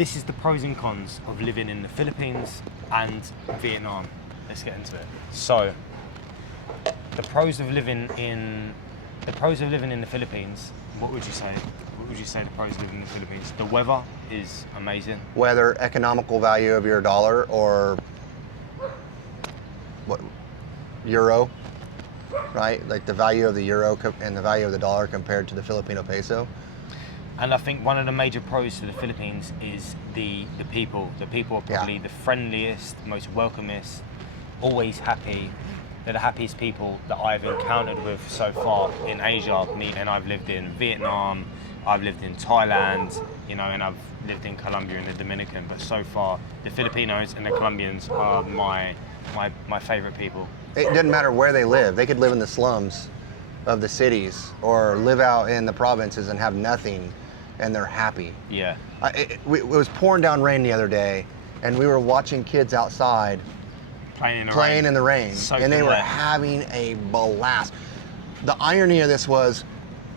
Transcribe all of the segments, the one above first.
this is the pros and cons of living in the Philippines and Vietnam. Let's get into it. So, the pros of living in the Philippines. What would you say? What would you say the pros of living in the Philippines? The weather is amazing. Weather, economical value of your dollar, or what? Euro, right? Like the value of the euro and the value of the dollar compared to the Filipino peso. And I think one of the major pros to the Philippines is the people. The people are probably the friendliest, most welcomest, always happy. They're the happiest people that I've encountered with so far in Asia. And I've lived in Vietnam, I've lived in Thailand, you know, and I've lived in Colombia and the Dominican. But so far, the Filipinos and the Colombians are my favorite people. It doesn't matter where they live. They could live in the slums of the cities or live out in the provinces and have nothing, and they're happy. Yeah. It was pouring down rain the other day, and we were watching kids outside Playing in the rain, and they were having a blast. The irony of this was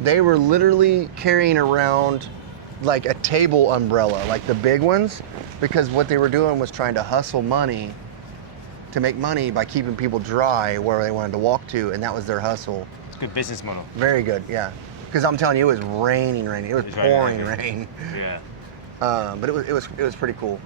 they were literally carrying around like a table umbrella, like the big ones, because what they were doing was trying to hustle money to make money by keeping people dry where they wanted to walk to, and that was their hustle. It's a good business model. Very good, yeah. Because I'm telling you, it was raining. It was pouring rain. Yeah. But it was pretty cool.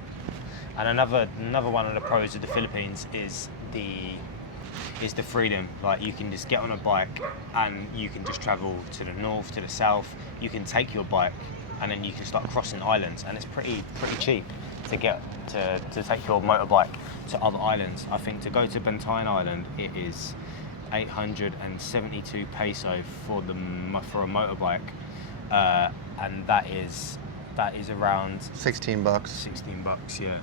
And another one of the pros of the Philippines is the freedom. Like, you can just get on a bike and you can just travel to the north, to the south. You can take your bike and then you can start crossing islands, and it's pretty cheap to get to take your motorbike to other islands. I think to go to Bantayan Island, it is 872 peso for a motorbike, and that is around 16 bucks. 16 bucks, yeah,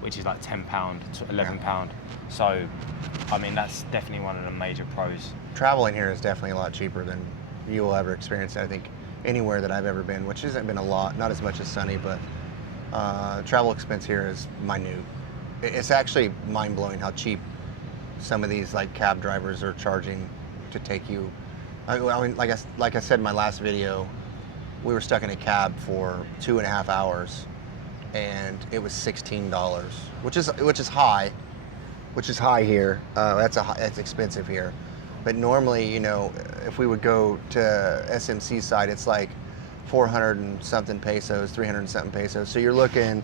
which is like £10 to £11. So, I mean, that's definitely one of the major pros. Traveling here is definitely a lot cheaper than you will ever experience, I think, anywhere that I've ever been, which hasn't been a lot, not as much as Sunny, but travel expense here is minute. It's actually mind-blowing how cheap some of these like cab drivers are charging to take you. I mean, like I said in my last video, we were stuck in a cab for 2.5 hours, and it was $16, which is high here. That's expensive here. But normally, you know, if we would go to SMC side, it's like 400 and something pesos, 300 and something pesos. So you're looking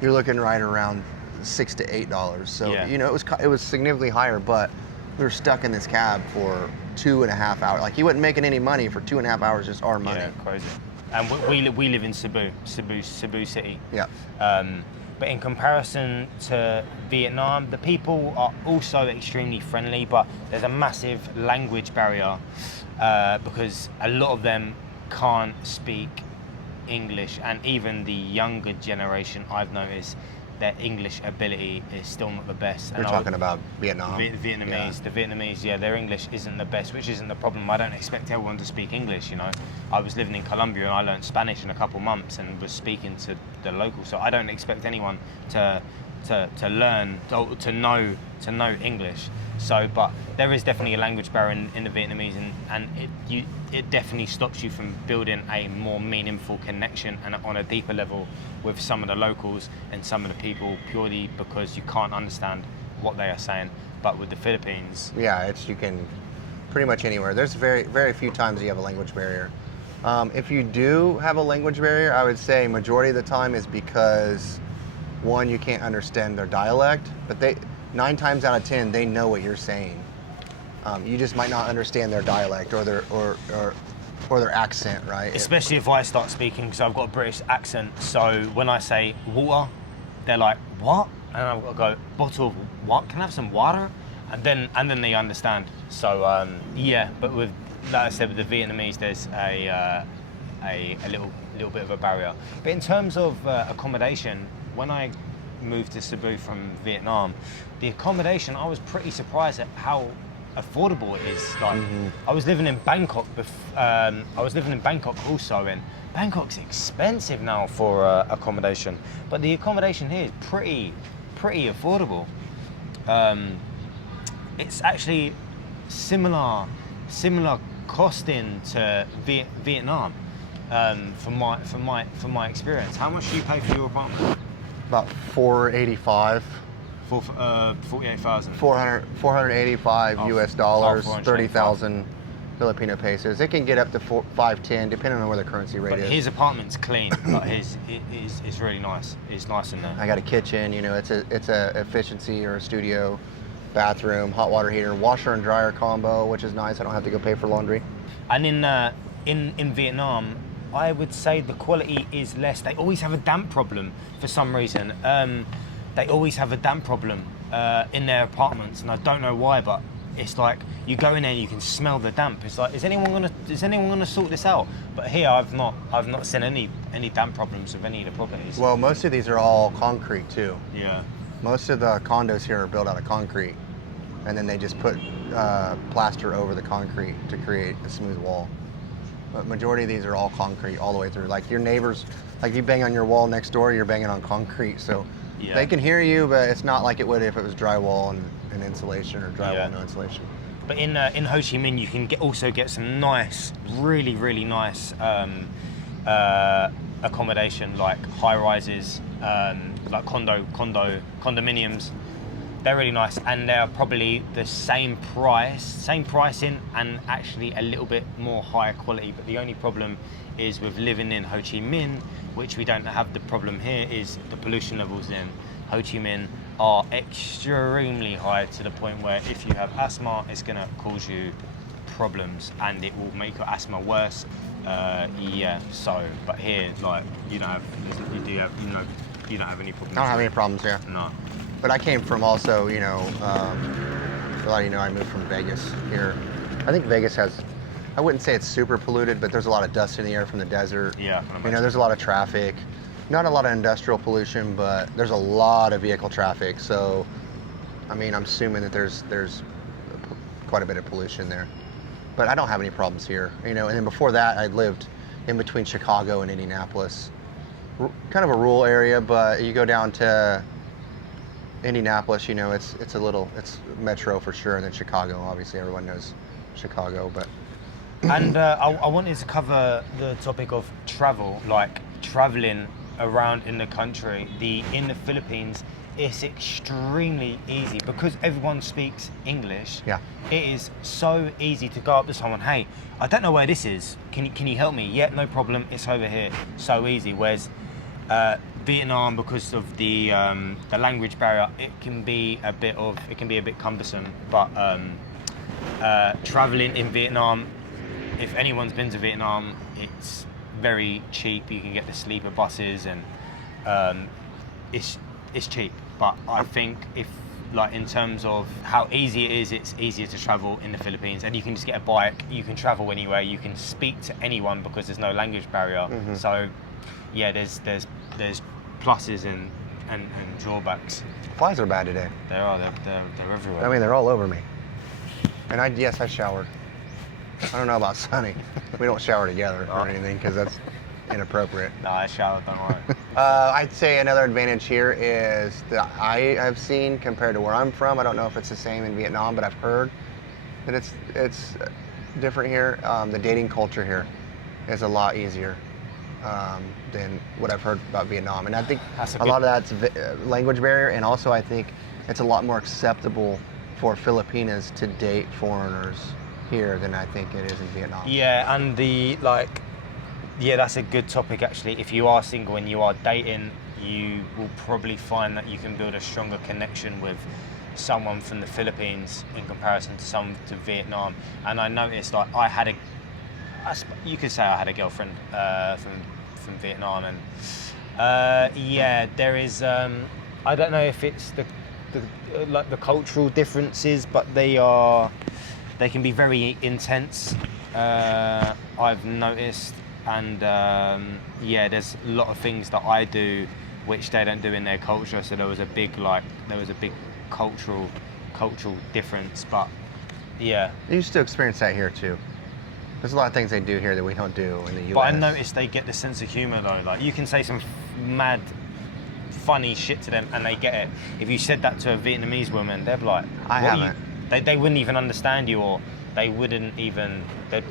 right around $6 to $8. So you know, it was significantly higher, but we were stuck in this cab for 2.5 hours. Like, he wasn't making any money for 2.5 hours, just our money. Yeah, crazy. And we live in Cebu City. Yeah. But in comparison to Vietnam, the people are also extremely friendly, but there's a massive language barrier because a lot of them can't speak English, and even the younger generation, I've noticed, their English ability is still not the best. You're talking about Vietnam. The Vietnamese, yeah, their English isn't the best, which isn't the problem. I don't expect everyone to speak English, you know. I was living in Colombia and I learned Spanish in a couple months and was speaking to the locals, so I don't expect anyone to learn, to know English. So, but there is definitely a language barrier in the Vietnamese, and it definitely stops you from building a more meaningful connection and on a deeper level with some of the locals and some of the people, purely because you can't understand what they are saying. But with the Philippines, yeah, you can pretty much anywhere. There's very, very few times you have a language barrier. If you do have a language barrier, I would say majority of the time is because, one, you can't understand their dialect, but 9 times out of 10 they know what you're saying. You just might not understand their dialect or their accent, right? Especially if I start speaking, because I've got a British accent. So when I say water, they're like, what? And I've got to go, bottle of what? Can I have some water? And then they understand. So yeah, but with, like I said, with the Vietnamese, there's a little bit of a barrier. But in terms of accommodation, when I moved to Cebu from Vietnam, the accommodation, I was pretty surprised at how affordable it is. Like, I was living in Bangkok. Also, and Bangkok's expensive now for accommodation, but the accommodation here is pretty affordable. It's actually similar costing to Vietnam. From my experience. How much do you pay for your apartment? About 485. 48,000. 485 Oh, US dollars, 485. 30,000 Filipino pesos. It can get up to 510 depending on where the currency rate But is. his apartment's clean. Like it's really nice. It's nice in there. I got a kitchen, it's a efficiency or a studio, bathroom, hot water heater, washer and dryer combo, which is nice. I don't have to go pay for laundry. And in Vietnam, I would say the quality is less. They always have a damp problem for some reason. They always have a damp problem in their apartments, and I don't know why, but it's like you go in there and you can smell the damp. It's like, is anyone gonna sort this out? But here, I've not seen any damp problems with any of the properties. Well, most of these are all concrete too. Yeah. Most of the condos here are built out of concrete, and then they just put plaster over the concrete to create a smooth wall. But majority of these are all concrete all the way through. Like your neighbors, like you bang on your wall next door, you're banging on concrete, so Yeah. they can hear you, but it's not like it would if it was drywall and insulation or drywall Yeah. no insulation. But in Ho Chi Minh, you can also get some nice, really nice accommodation, like high rises, like condominiums. They're really nice, and they're probably the same pricing, and actually a little bit more higher quality. But the only problem is with living in Ho Chi Minh, which we don't have the problem here, is the pollution levels in Ho Chi Minh are extremely high, to the point where if you have asthma, it's going to cause you problems, and it will make your asthma worse. But here, like, you don't have any problems. I don't have any problems here. No. But I came from also, a lot of you know, I moved from Vegas here. I think Vegas has, I wouldn't say it's super polluted, but there's a lot of dust in the air from the desert. Yeah, I can imagine. There's a lot of traffic. Not a lot of industrial pollution, but there's a lot of vehicle traffic. So, I'm assuming that there's quite a bit of pollution there. But I don't have any problems here. And then before that, I lived in between Chicago and Indianapolis. Kind of a rural area, but you go down to Indianapolis, it's metro for sure, and then Chicago, obviously everyone knows Chicago, but. And I wanted to cover the topic of travel, like traveling around in the country. In the Philippines, it's extremely easy because everyone speaks English. Yeah. It is so easy to go up to someone, hey, I don't know where this is. Can you help me? Yeah, no problem. It's over here. So easy. Whereas Vietnam, because of the language barrier, it can be a bit cumbersome. But traveling in Vietnam, if anyone's been to Vietnam, it's very cheap. You can get the sleeper buses, and it's cheap. But I think in terms of how easy it is, it's easier to travel in the Philippines, and you can just get a bike. You can travel anywhere. You can speak to anyone because there's no language barrier. Mm-hmm. So, yeah, there's pluses and drawbacks. Flies are bad today. They are. They're everywhere. They're all over me. And I showered. I don't know about Sunny. We don't shower together or anything because that's inappropriate. No, I showered, don't worry. I'd say another advantage here is that I have seen compared to where I'm from. I don't know if it's the same in Vietnam, but I've heard that it's different here. The dating culture here is a lot easier than what I've heard about Vietnam. And I think a lot of that's language barrier, and also I think it's a lot more acceptable for Filipinas to date foreigners here than I think it is in Vietnam. Yeah, and that's a good topic actually. If you are single and you are dating, you will probably find that you can build a stronger connection with someone from the Philippines in comparison to someone to Vietnam. And I noticed, like, you could say I had a girlfriend from Vietnam, and there is. I don't know if it's the cultural differences, but they can be very intense. I've noticed, and there's a lot of things that I do which they don't do in their culture. So there was a big cultural difference, but yeah. You used to experience that here too. There's a lot of things they do here that we don't do in the US. But I noticed they get the sense of humor though. Like, you can say some mad, funny shit to them and they get it. If you said that to a Vietnamese woman, they'd be like, I haven't. They wouldn't even understand you, or they wouldn't even. They'd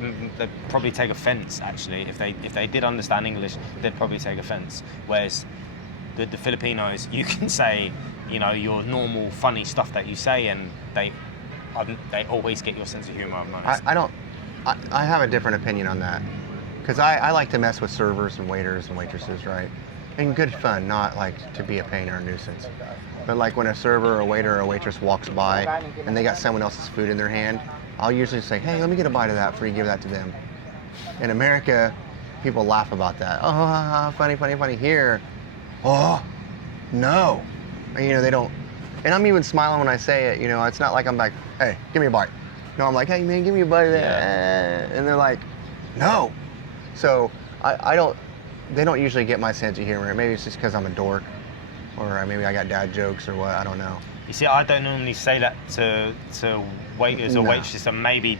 probably take offence. Actually, if they did understand English, they'd probably take offence. Whereas the Filipinos, you can say, you know, your normal funny stuff that you say, and they always get your sense of humour. I've noticed. I have a different opinion on that, because I like to mess with servers and waiters and waitresses, right? In good fun, not like to be a pain or a nuisance. But like when a server or a waiter or a waitress walks by and they got someone else's food in their hand, I'll usually say, hey, let me get a bite of that before you give that to them. In America, people laugh about that. Oh, funny, funny, funny. Here, oh, no. And, you know, they don't. And I'm even smiling when I say it, you know, it's not like I'm like, hey, give me a bite. No, I'm like, hey, man, give me a bite of that. Yeah. And they're like, no. So they don't usually get my sense of humor. Maybe it's just because I'm a dork, or maybe I got dad jokes or what, I don't know. You see, I don't normally say that to waiters or waitresses, and maybe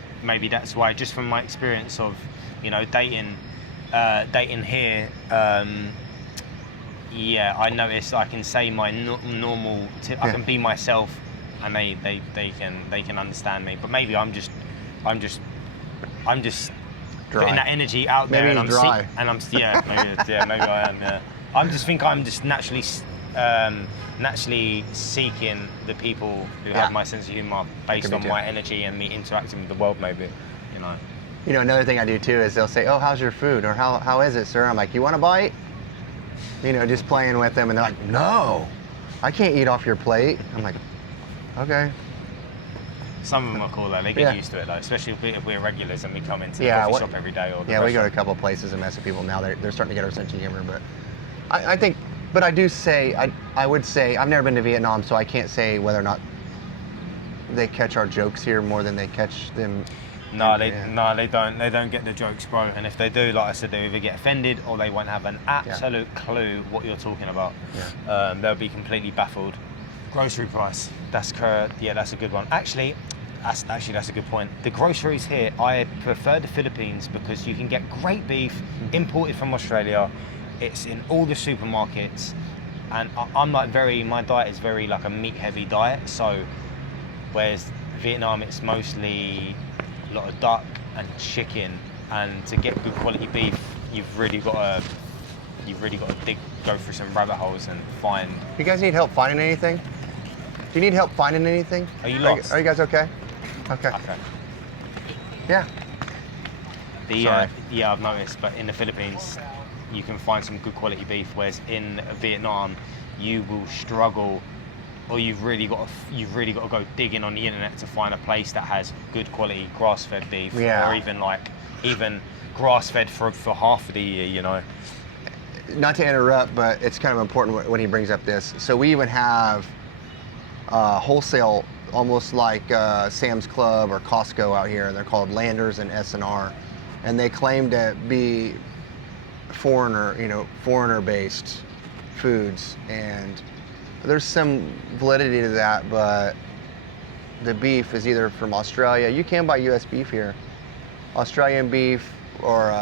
that's why. Just from my experience of, you know, dating here, yeah, I notice I can say my normal tip. I can be myself, and they can understand me. But maybe I'm just Dry. putting that energy out there, Maybe and I'm dry. maybe I am. Yeah, I'm just naturally seeking the people who have my sense of humour based on my energy and me interacting with the world. Maybe, you know. You know, another thing I do too is they'll say, oh, how's your food? Or how is it, sir? I'm like, you want a bite? You know, just playing with them, and they're like, no, I can't eat off your plate. I'm like, okay. Some of them are cool though. They get used to it though, especially if we're regulars and we come into the coffee shop every day. Or we go to a couple of places and mess with people now. They're starting to get our sense of humor. But I think, but I do say, I would say, I've never been to Vietnam, so I can't say whether or not they catch our jokes here more than they catch them. No, they don't. They don't get the jokes, bro. And if they do, like I said, they either get offended or they won't have an absolute clue what you're talking about. Yeah. They'll be completely baffled. Grocery price. That's correct. Yeah, that's a good one. Actually, that's a good point. The groceries here, I prefer the Philippines because you can get great beef imported from Australia. It's in all the supermarkets, and I'm like my diet is very like a meat-heavy diet. So, whereas Vietnam, it's mostly a lot of duck and chicken, and to get good quality beef, you've really got to go through some rabbit holes and find. You guys need help finding anything? Do you need help finding anything? Are you lost? Are you guys okay? Okay. Yeah. Yeah, I've noticed, but in the Philippines, you can find some good quality beef, whereas in Vietnam, you will struggle, or you've really got to go digging on the internet to find a place that has good quality grass-fed beef, or even grass-fed for half of the year, you know. Not to interrupt, but it's kind of important when he brings up this. So we even have wholesale, almost like Sam's Club or Costco out here, and they're called Landers and S&R, and they claim to be foreigner-based foods, and there's some validity to that, but the beef is either from Australia. You can buy U.S. beef here, Australian beef, or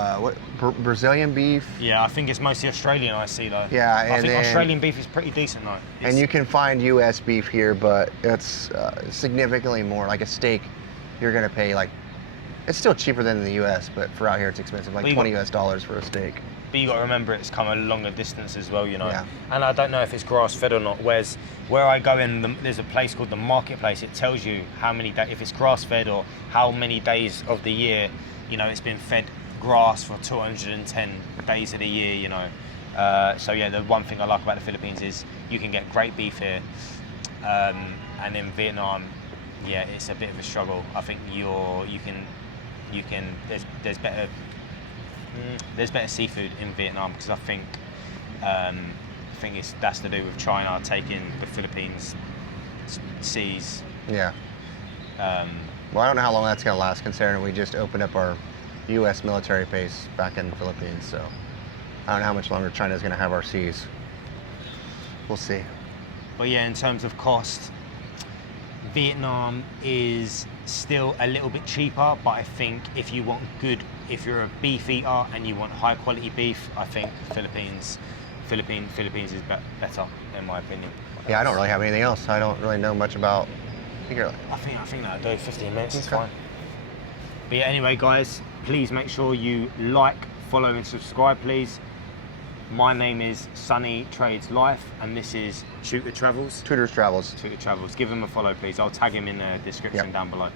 Brazilian beef. Yeah, I think it's mostly Australian I see though. Yeah, I think Australian beef is pretty decent though. And you can find U.S. beef here, but it's significantly more. Like a steak, you're gonna pay it's still cheaper than in the U.S., but for out here it's expensive, like $20 US for a steak. But you got to remember it's come a longer distance as well, you know. Yeah. And I don't know if it's grass fed or not. Whereas where I go there's a place called the Marketplace. It tells you how many if it's grass fed or how many days of the year, you know, it's been fed grass for 210 days of the year, you know. So yeah, the one thing I like about the Philippines is you can get great beef here, and in Vietnam, yeah, it's a bit of a struggle. I think there's better seafood in Vietnam because I think that's to do with China taking the Philippines seas. Yeah. Well, I don't know how long that's gonna last, considering we just opened up our U.S. military base back in the Philippines, so I don't know how much longer China's going to have our seas. We'll see. But yeah, in terms of cost, Vietnam is still a little bit cheaper, but I think if you're a beef eater and you want high quality beef, I think Philippines is better in my opinion. Yeah, I don't really have anything else. I don't really know much about. I think that'll do 15 minutes. It's fine. But yeah, anyway, guys, please make sure you like, follow, and subscribe, please. My name is Sunny Trades Life, and this is Tutor Travels. Tutors Travels. Tutor Travels. Give him a follow, please. I'll tag him in the description down below.